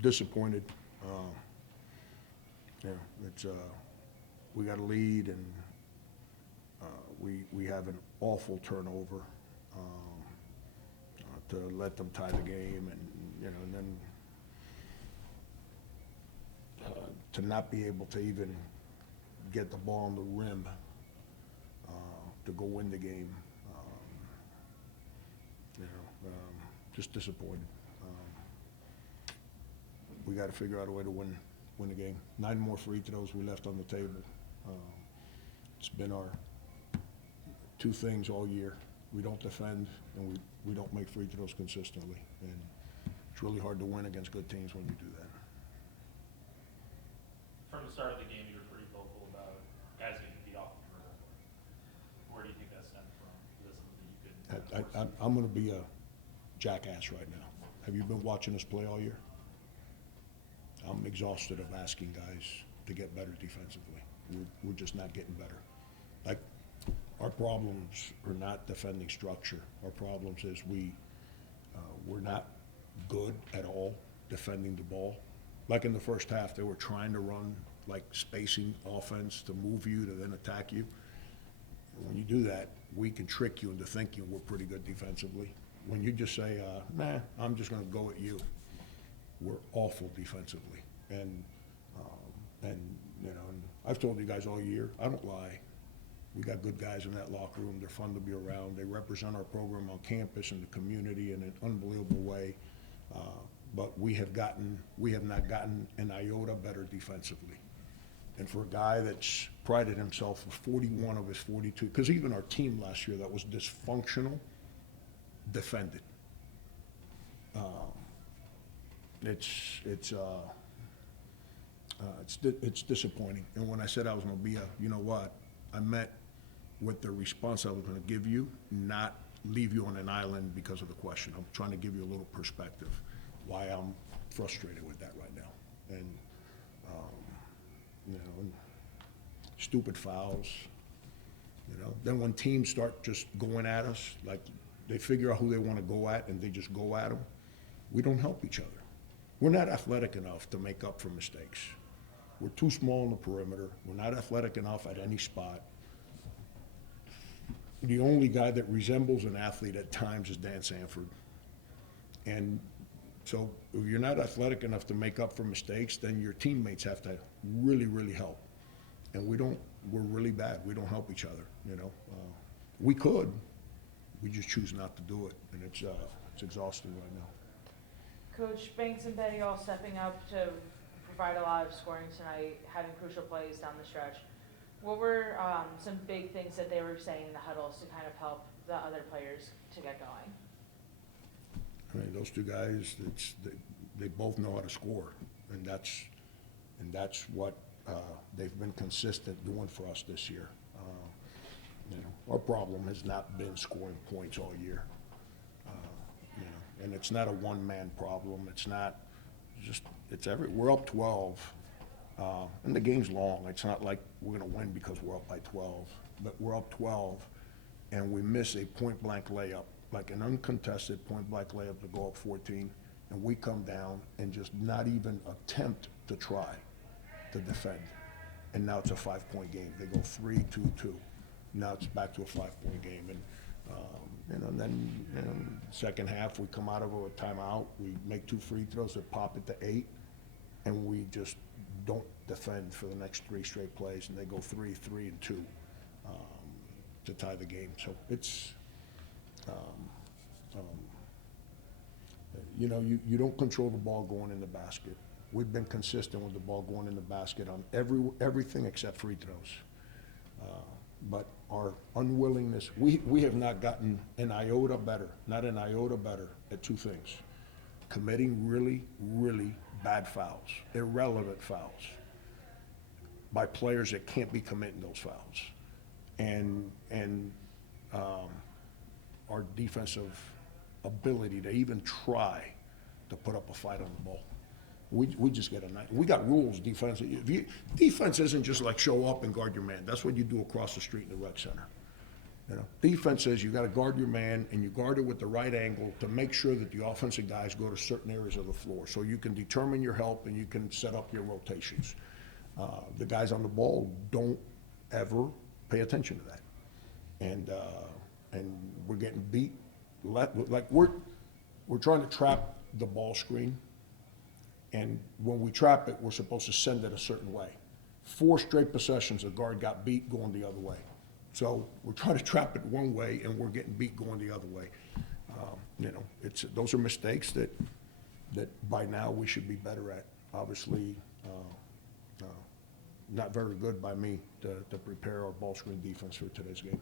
Disappointed. Yeah, it's, we got a lead, and we have an awful turnover to let them tie the game, and, you know, and then to not be able to even get the ball on the rim to go win the game. You know, just disappointed. We got to figure out a way to win the game. 9 more free throws we left on the table. It's been our 2 things all year. We don't defend, and we don't make free throws consistently. And it's really hard to win against good teams when you do that. From the start of the game, you were pretty vocal about guys getting beat off the dribble. Where do you think that stemmed from? Is that something that you could? I'm going to be a jackass right now. Have you been watching us play all year? I'm exhausted of asking guys to get better defensively. We're just not getting better. Like, our problems are not defending structure. Our problems is we're not good at all defending the ball. Like in the first half, they were trying to run like spacing offense to move you to then attack you. When you do that, we can trick you into thinking we're pretty good defensively. When you just say, nah, I'm just gonna go at you, we're awful defensively. And you know, and I've told you guys all year, I don't lie. We got good guys in that locker room. They're fun to be around. They represent our program on campus and the community in an unbelievable way. But we have not gotten an iota better defensively. And for a guy that's prided himself for 41 of his 42, because even our team last year that was dysfunctional, defended. It's disappointing. And when I said I was going to be you know what, I meant with the response I was going to give you, not leave you on an island because of the question. I'm trying to give you a little perspective why I'm frustrated with that right now. And you know, and stupid fouls. You know, then when teams start just going at us, like they figure out who they want to go at and they just go at them, we don't help each other. We're not athletic enough to make up for mistakes. We're too small on the perimeter. We're not athletic enough at any spot. The only guy that resembles an athlete at times is Dan Sanford. And so if you're not athletic enough to make up for mistakes, then your teammates have to really, really help. And we're really bad. We don't help each other, you know. We could, we just choose not to do it, and it's exhausting right now. Coach, Banks and Betty all stepping up to provide a lot of scoring tonight, having crucial plays down the stretch. What were some big things that they were saying in the huddles to kind of help the other players to get going? I mean, those 2 guys, they both know how to score, and that's what they've been consistent doing for us this year. You know, our problem has not been scoring points all year. You know, and it's not a one-man problem. It's not just, we're up 12, and the game's long. It's not like we're gonna win because we're up by 12, but we're up 12, and we miss a point-blank layup, like an uncontested point-blank layup to go up 14, and we come down and just not even attempt to try to defend. And now it's a 5-point game. They go 3-2-2. Now it's back to a 5-point game. And you know, and then second half we come out of a timeout. We make 2 free throws that pop it to 8, and we just don't defend for the next 3 straight plays. And they go 3, 3, and 2 to tie the game. So it's you know, you don't control the ball going in the basket. We've been consistent with the ball going in the basket on everything except free throws. But our unwillingness, we have not gotten an iota better, not an iota better at 2 things. Committing really, really bad fouls, irrelevant fouls, by players that can't be committing those fouls. And our defensive ability to even try to put up a fight on the ball. We just get a night. We got rules, defense. Defense isn't just like show up and guard your man. That's what you do across the street in the rec center. You know, defense says you gotta guard your man, and you guard it with the right angle to make sure that the offensive guys go to certain areas of the floor, so you can determine your help and you can set up your rotations. The guys on the ball don't ever pay attention to that. And we're getting beat, like we're trying to trap the ball screen, and when we trap it, we're supposed to send it a certain way. 4 straight possessions, the guard got beat going the other way. So we're trying to trap it one way, and we're getting beat going the other way. You know, those are mistakes that by now we should be better at. Obviously, not very good by me to prepare our ball screen defense for today's game.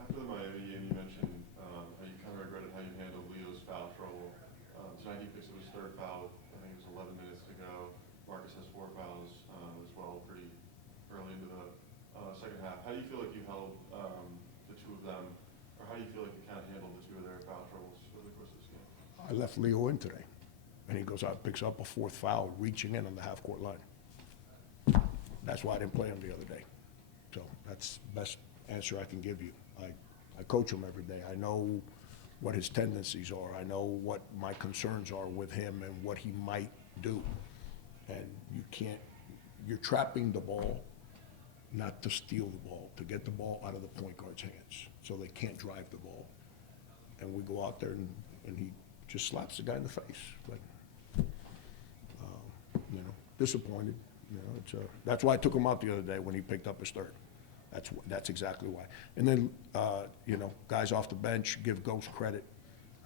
After the Miami game, you mentioned how you kind of regretted how you handled Leo's foul trouble. Tonight he picks up his 3rd foul. I think it was 11 minutes to go. Marcus has 4 fouls as well, pretty early into the second half. How do you feel like you held the 2 of them, or how do you feel like you kind of handled the 2 of their foul troubles over the course of this game? I left Leo in today, and he goes out and picks up a 4th foul, reaching in on the half-court line. That's why I didn't play him the other day. So that's the best answer I can give you. I coach him every day. I know what his tendencies are. I know what my concerns are with him and what he might do. And you're trapping the ball, not to steal the ball, to get the ball out of the point guard's hands so they can't drive the ball. And we go out there and he just slaps the guy in the face. But, you know, disappointed. You know, that's why I took him out the other day when he picked up his 3rd. That's exactly why. And then, you know, guys off the bench, give Ghost credit.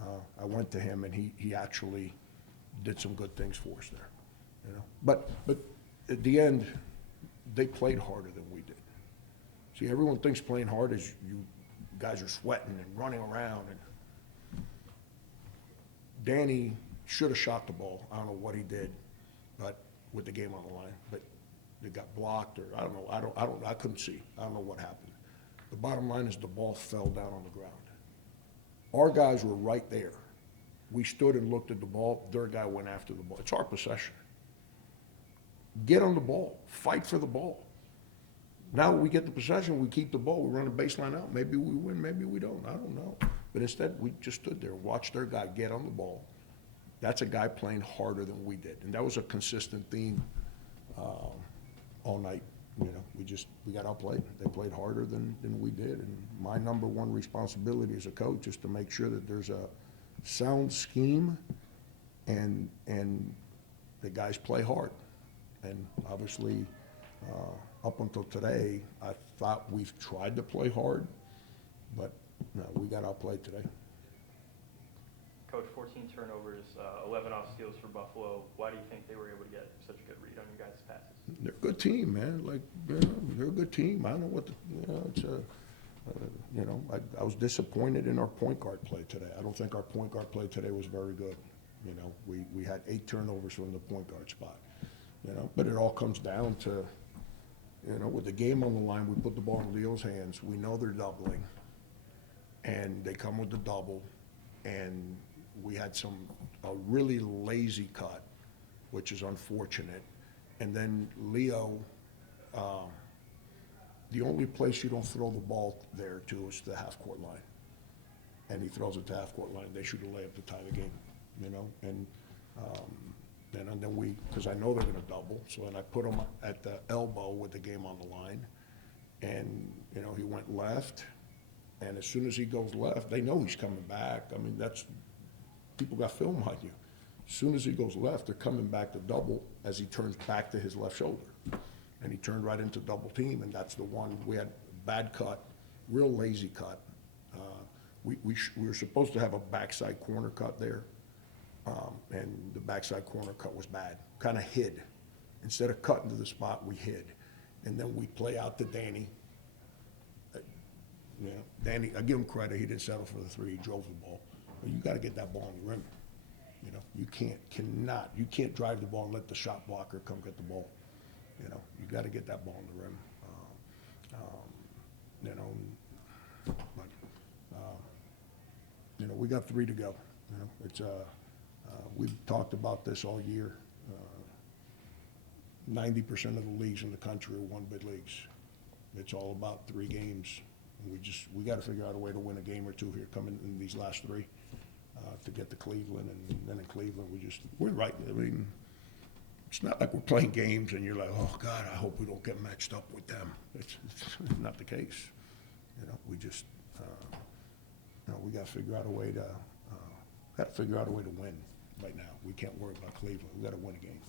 I went to him, and he actually did some good things for us there. You know, but at the end, they played harder than we did. See, everyone thinks playing hard is you guys are sweating and running around. And Danny should have shot the ball. I don't know what he did, but with the game on the line, but it got blocked, or I don't know. I couldn't see. I don't know what happened. The bottom line is the ball fell down on the ground. Our guys were right there. We stood and looked at the ball. Their guy went after the ball. It's our possession. Get on the ball. Fight for the ball. Now we get the possession, we keep the ball, we run the baseline out. Maybe we win, maybe we don't. I don't know. But instead, we just stood there, watched their guy get on the ball. That's a guy playing harder than we did. And that was a consistent theme all night. You know, we got outplayed. They played harder than we did. And my number one responsibility as a coach is to make sure that there's a sound scheme and the guys play hard. And obviously, up until today, I thought we've tried to play hard, but no, we got outplayed today. Coach, 14 turnovers, 11 off steals for Buffalo. Why do you think they were able to get such a good read on your guys' passes? They're a good team, man. Like, you know, they're a good team. I don't know what I was disappointed in our point guard play today. I don't think our point guard play today was very good. You know, we had 8 turnovers from the point guard spot. You know, but it all comes down to, you know, with the game on the line, we put the ball in Leo's hands. We know they're doubling, and they come with the double, and we had a really lazy cut, which is unfortunate. And then Leo, the only place you don't throw the ball there to is the half-court line. And he throws it to half-court line. They shoot a layup to tie the game, you know. And then because I know they're going to double, so then I put him at the elbow with the game on the line. And, you know, he went left. And as soon as he goes left, they know he's coming back. I mean, people got film on you. As soon as he goes left, they're coming back to double as he turns back to his left shoulder. And he turned right into double team, and that's the one. We had bad cut, real lazy cut. We were supposed to have a backside corner cut there, and the backside corner cut was bad. Kind of hid. Instead of cutting to the spot, we hid. And then we play out to Danny. You know, Danny, I give him credit. He didn't settle for the 3. He drove the ball. But you got to get that ball on the rim. You know, you can't drive the ball and let the shot blocker come get the ball. You know, you got to get that ball on the rim. You know, we got 3 to go. You know, it's we've talked about this all year. 90% of the leagues in the country are one-bid leagues. It's all about 3 games. We gotta figure out a way to win a game or two here coming in these last three, to get to Cleveland, and then in Cleveland, we're right, I mean, it's not like we're playing games and you're like, oh, God, I hope we don't get matched up with them. It's not the case. You know, we just, we gotta figure out a way to win right now. We can't worry about Cleveland. We gotta win a game.